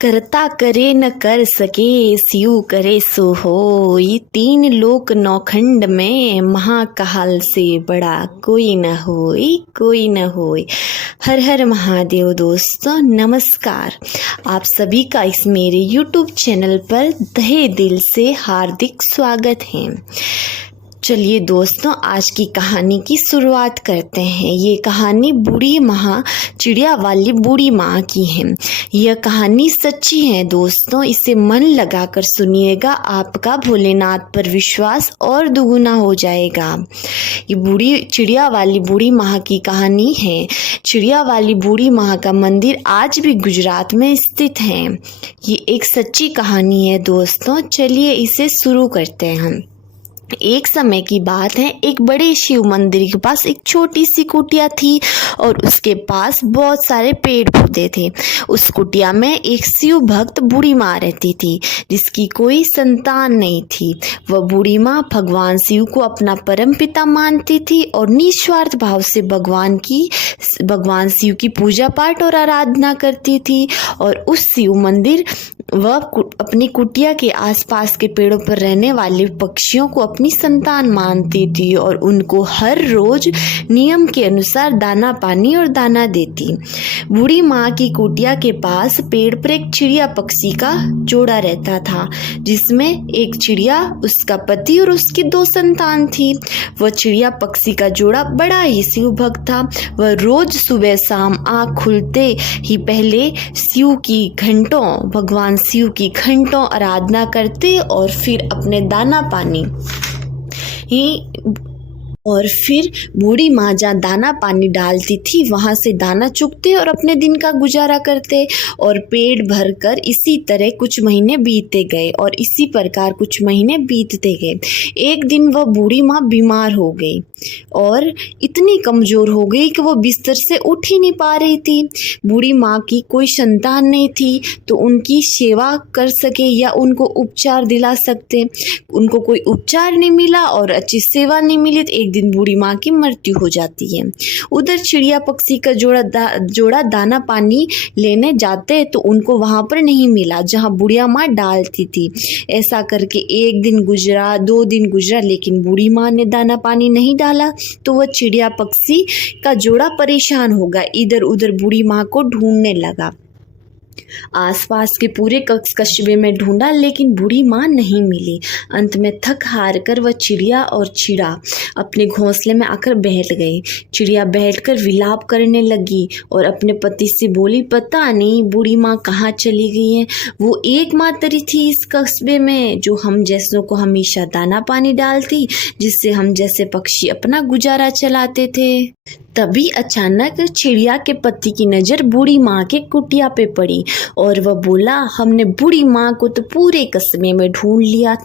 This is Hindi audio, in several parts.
करता करे न कर सके सियु करे सो होय। तीन लोक नौखंड में महाकाल से बड़ा कोई न होय, कोई न होय। हर हर महादेव। दोस्तों नमस्कार, आप सभी का इस मेरे YouTube चैनल पर तहे दिल से हार्दिक स्वागत है। चलिए दोस्तों, आज की कहानी की शुरुआत करते हैं। ये कहानी बूढ़ी माँ, चिड़िया वाली बूढ़ी माँ की है। यह कहानी सच्ची है दोस्तों, इसे मन लगाकर सुनिएगा, आपका भोलेनाथ पर विश्वास और दुगुना हो जाएगा। ये चिड़िया वाली बूढ़ी माँ की कहानी है। चिड़िया वाली बूढ़ी माँ का मंदिर आज भी गुजरात में स्थित है। ये एक सच्ची कहानी है दोस्तों। चलिए इसे शुरू करते हैं हम। एक समय की बात है, एक बड़े शिव मंदिर के पास एक छोटी सी कुटिया थी और उसके पास बहुत सारे पेड़ पौधे थे। उस कुटिया में एक शिव भक्त बूढ़ी माँ रहती थी, जिसकी कोई संतान नहीं थी। वह बूढ़ी माँ भगवान शिव को अपना परम पिता मानती थी और निस्वार्थ भाव से भगवान शिव की पूजा पाठ और आराधना करती थी। और उस शिव मंदिर वह अपनी कुटिया के आसपास के पेड़ों पर रहने वाले पक्षियों को अपनी संतान मानती थी और उनको हर रोज नियम के अनुसार दाना पानी और दाना देती। बूढ़ी माँ की कुटिया के पास पेड़ पर एक चिड़िया पक्षी का जोड़ा रहता था, जिसमें एक चिड़िया, उसका पति और उसकी 2 संतान थी। वह चिड़िया पक्षी का जोड़ा बड़ा ही शिव भक्त था। वह रोज सुबह शाम आँख खुलते ही पहले भगवान शिव की घंटों आराधना करते और फिर अपने दाना पानी और फिर बूढ़ी माँ जहाँ दाना पानी डालती थी वहाँ से दाना चुगते और अपने दिन का गुजारा करते और पेट भर कर इसी तरह कुछ महीने बीतते गए और इसी प्रकार कुछ महीने बीतते गए। एक दिन वह बूढ़ी माँ बीमार हो गई और इतनी कमज़ोर हो गई कि वो बिस्तर से उठ ही नहीं पा रही थी। बूढ़ी माँ की कोई संतान नहीं थी तो उनकी सेवा कर सके या उनको उपचार दिला सकते, उनको कोई उपचार नहीं मिला और अच्छी सेवा नहीं मिली। तो एक दिन बूढ़ी माँ की मृत्यु हो जाती है। उधर चिड़िया पक्षी का जोड़ा दाना पानी लेने जाते तो उनको वहां पर नहीं मिला जहां बुढ़िया माँ डालती थी। ऐसा करके एक दिन गुजरा, 2 दिन गुजरा, लेकिन बूढ़ी माँ ने दाना पानी नहीं डाला। तो वह चिड़िया पक्षी का जोड़ा परेशान हो गया, इधर उधर बूढ़ी माँ को ढूंढने लगा। आसपास के पूरे कस्बे में ढूंढा, लेकिन बूढ़ी माँ नहीं मिली। अंत में थक हार कर वह चिड़िया और चिड़ा अपने घोंसले में आकर बैठ गई। चिड़िया बैठकर विलाप करने लगी और अपने पति से बोली, पता नहीं बूढ़ी माँ कहाँ चली गई है। वो एकमात्र थी इस कस्बे में जो हम जैसों को हमेशा दाना पानी डालती, जिससे हम जैसे पक्षी अपना गुजारा चलाते थे। तभी अचानक चिड़िया के पति की नज़र बूढ़ी माँ के कुटिया पे पड़ी और वह बोला, हमने बूढ़ी माँ को तो पूरे कस्बे में ढूंढ लिया,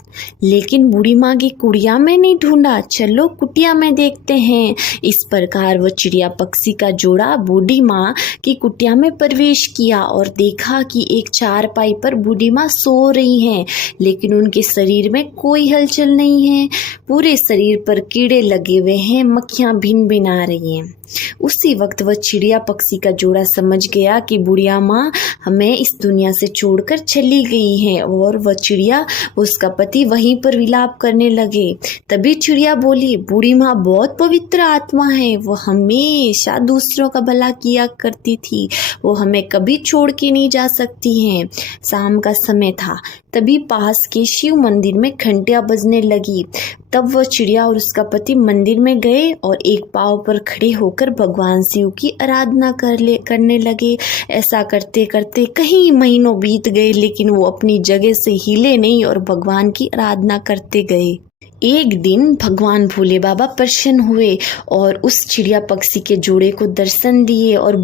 लेकिन बूढ़ी माँ की कुटिया में नहीं ढूंढा, चलो कुटिया में देखते हैं। इस प्रकार वह चिड़िया पक्षी का जोड़ा बूढ़ी माँ की कुटिया में प्रवेश किया और देखा कि एक चारपाई पर बूढ़ी माँ सो रही हैं, लेकिन उनके शरीर में कोई हलचल नहीं है। पूरे शरीर पर कीड़े लगे हुए हैं, मक्खियाँ भिन भिना रही हैं। उसी वक्त वह चिड़िया पक्षी का जोड़ा समझ गया कि बुढ़िया माँ हमें इस दुनिया से छोड़कर चली गई है और वह चिड़िया, उसका पति वहीं पर विलाप करने लगे। तभी चिड़िया बोली, बूढ़ी माँ बहुत पवित्र आत्मा है, वो हमेशा दूसरों का भला किया करती थी, वो हमें कभी छोड़ के नहीं जा सकती हैं। शाम का समय था, तभी पास के शिव मंदिर में घंटियाँ बजने लगी। तब वह चिड़िया और उसका पति मंदिर में गए और एक पाँव पर खड़े होकर भगवान शिव की आराधना करने लगे। ऐसा करते करते कई महीनों बीत गए, लेकिन वो अपनी जगह से हिले नहीं और भगवान की आराधना करते गए। एक दिन भगवान भोले बाबा प्रसन्न हुए और उस चिड़िया पक्षी के जोड़े को दर्शन दिए और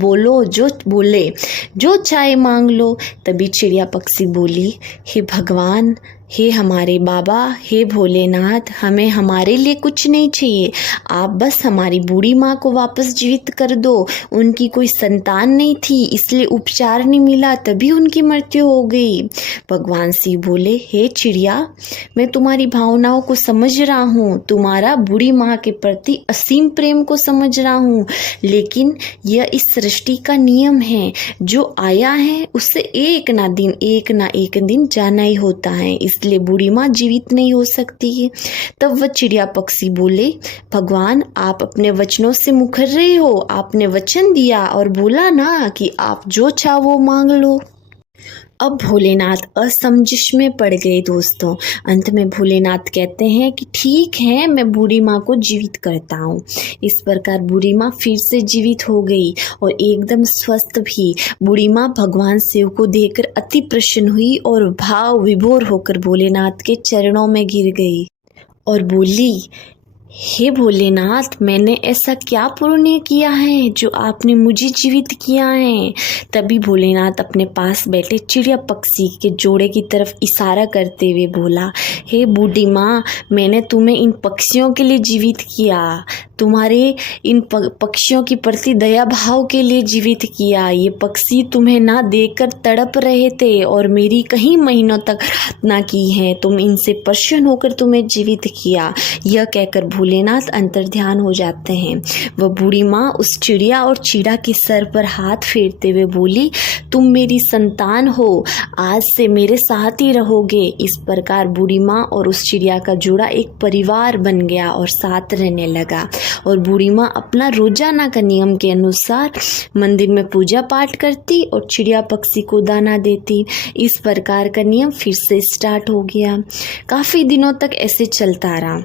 जो चाहे मांग लो। तभी चिड़िया पक्षी बोली, हे भगवान, हे हमारे बाबा, हे भोलेनाथ, हमें हमारे लिए कुछ नहीं चाहिए, आप बस हमारी बूढ़ी माँ को वापस जीवित कर दो। उनकी कोई संतान नहीं थी, इसलिए उपचार नहीं मिला, तभी उनकी मृत्यु हो गई। भगवान शिव बोले, हे चिड़िया, मैं तुम्हारी भावनाओं को समझ रहा हूँ, तुम्हारा बूढ़ी माँ के प्रति असीम प्रेम को समझ रहा हूँ, लेकिन यह इस सृष्टि का नियम है, जो आया है उससे एक ना एक दिन जाना ही होता है, इसलिए बूढ़ी माँ जीवित नहीं हो सकती है। तब वह चिड़िया पक्षी बोले, भगवान, आप अपने वचनों से मुकर रहे हो, आपने वचन दिया और बोला ना कि आप जो चाहो वो मांग लो। अब भोलेनाथ असमंजस में पड़ गए दोस्तों। अंत में भोलेनाथ कहते हैं कि ठीक है, मैं बूढ़ी माँ को जीवित करता हूँ। इस प्रकार बूढ़ी माँ फिर से जीवित हो गई और एकदम स्वस्थ भी। बूढ़ी माँ भगवान शिव को देखकर अति प्रसन्न हुई और भाव विभोर होकर भोलेनाथ के चरणों में गिर गई और बोली, हे भोलेनाथ, मैंने ऐसा क्या पुण्य किया है जो आपने मुझे जीवित किया है। तभी भोलेनाथ अपने पास बैठे चिड़िया पक्षी के जोड़े की तरफ इशारा करते हुए बोला, हे बूढ़ी माँ, मैंने तुम्हें इन पक्षियों के लिए जीवित किया, तुम्हारे इन पक्षियों के प्रति दया भाव के लिए जीवित किया। ये पक्षी तुम्हें ना देखकर तड़प रहे थे और मेरी कई महीनों तक प्रार्थना की है, तुम इनसे प्रसन्न होकर तुम्हें जीवित किया। यह कहकर भोलेनाथ अंतर्ध्यान हो जाते हैं। वह बूढ़ी माँ उस चिड़िया और चिड़ा के सर पर हाथ फेरते हुए बोली, तुम मेरी संतान हो, आज से मेरे साथ ही रहोगे। इस प्रकार बूढ़ी माँ और उस चिड़िया का जोड़ा एक परिवार बन गया और साथ रहने लगा। और बूढ़ी माँ अपना रोजाना का नियम के अनुसार मंदिर में पूजा पाठ करती और चिड़िया पक्षी को दाना देती। इस प्रकार का नियम फिर से स्टार्ट हो गया। काफ़ी दिनों तक ऐसे चलता रहा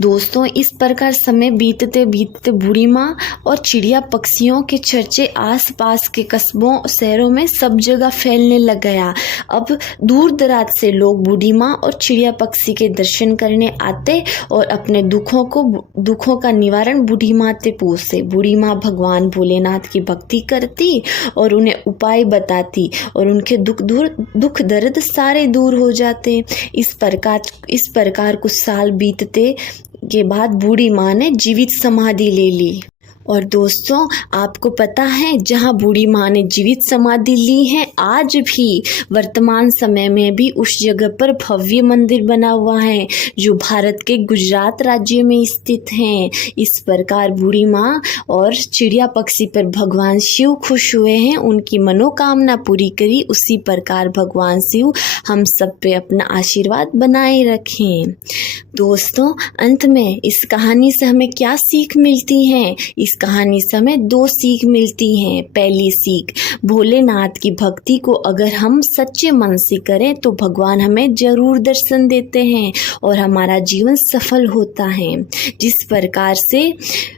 दोस्तों। इस प्रकार समय बीतते बीतते बूढ़ी माँ और चिड़िया पक्षियों के चर्चे आसपास के कस्बों शहरों में सब जगह फैलने लग गया। अब दूर दराज से लोग बूढ़ी माँ और चिड़िया पक्षी के दर्शन करने आते और अपने दुखों का निवारण बूढ़ी माँ से पूछते। बूढ़ी माँ भगवान भोलेनाथ की भक्ति करती और उन्हें उपाय बताती और उनके दुख दर्द सारे दूर हो जाते। इस प्रकार कुछ साल बीतते के बाद बूढ़ी माँ ने जीवित समाधि ले ली। और दोस्तों, आपको पता है, जहाँ बूढ़ी माँ ने जीवित समाधि ली है, आज भी वर्तमान समय में भी उस जगह पर भव्य मंदिर बना हुआ है जो भारत के गुजरात राज्य में स्थित है। इस प्रकार बूढ़ी माँ और चिड़िया पक्षी पर भगवान शिव खुश हुए हैं, उनकी मनोकामना पूरी करी। उसी प्रकार भगवान शिव हम सब पे अपना आशीर्वाद बनाए रखें। दोस्तों, अंत में इस कहानी से हमें क्या सीख मिलती है? इस कहानी से हमें 2 सीख मिलती हैं। पहली सीख, भोलेनाथ की भक्ति को अगर हम सच्चे मन से करें तो भगवान हमें जरूर दर्शन देते हैं और हमारा जीवन सफल होता है। जिस प्रकार से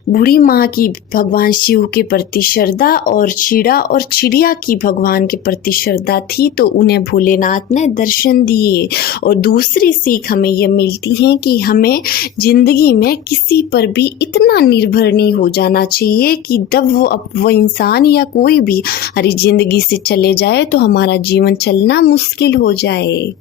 बूढ़ी माँ की भगवान शिव के प्रति श्रद्धा और चिड़िया की भगवान के प्रति श्रद्धा थी, तो उन्हें भोलेनाथ ने दर्शन दिए। और दूसरी सीख हमें यह मिलती है कि हमें जिंदगी में किसी पर भी इतना निर्भर नहीं हो जाना चाहिए कि जब वो इंसान या कोई भी हमारी जिंदगी से चले जाए तो हमारा जीवन चलना मुश्किल हो जाए।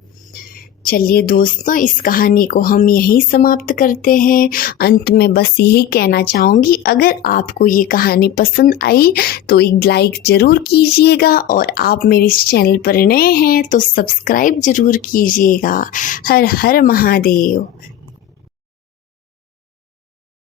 चलिए दोस्तों, इस कहानी को हम यहीं समाप्त करते हैं। अंत में बस यही कहना चाहूँगी, अगर आपको ये कहानी पसंद आई तो एक लाइक ज़रूर कीजिएगा और आप मेरे इस चैनल पर नए हैं तो सब्सक्राइब ज़रूर कीजिएगा। हर हर महादेव।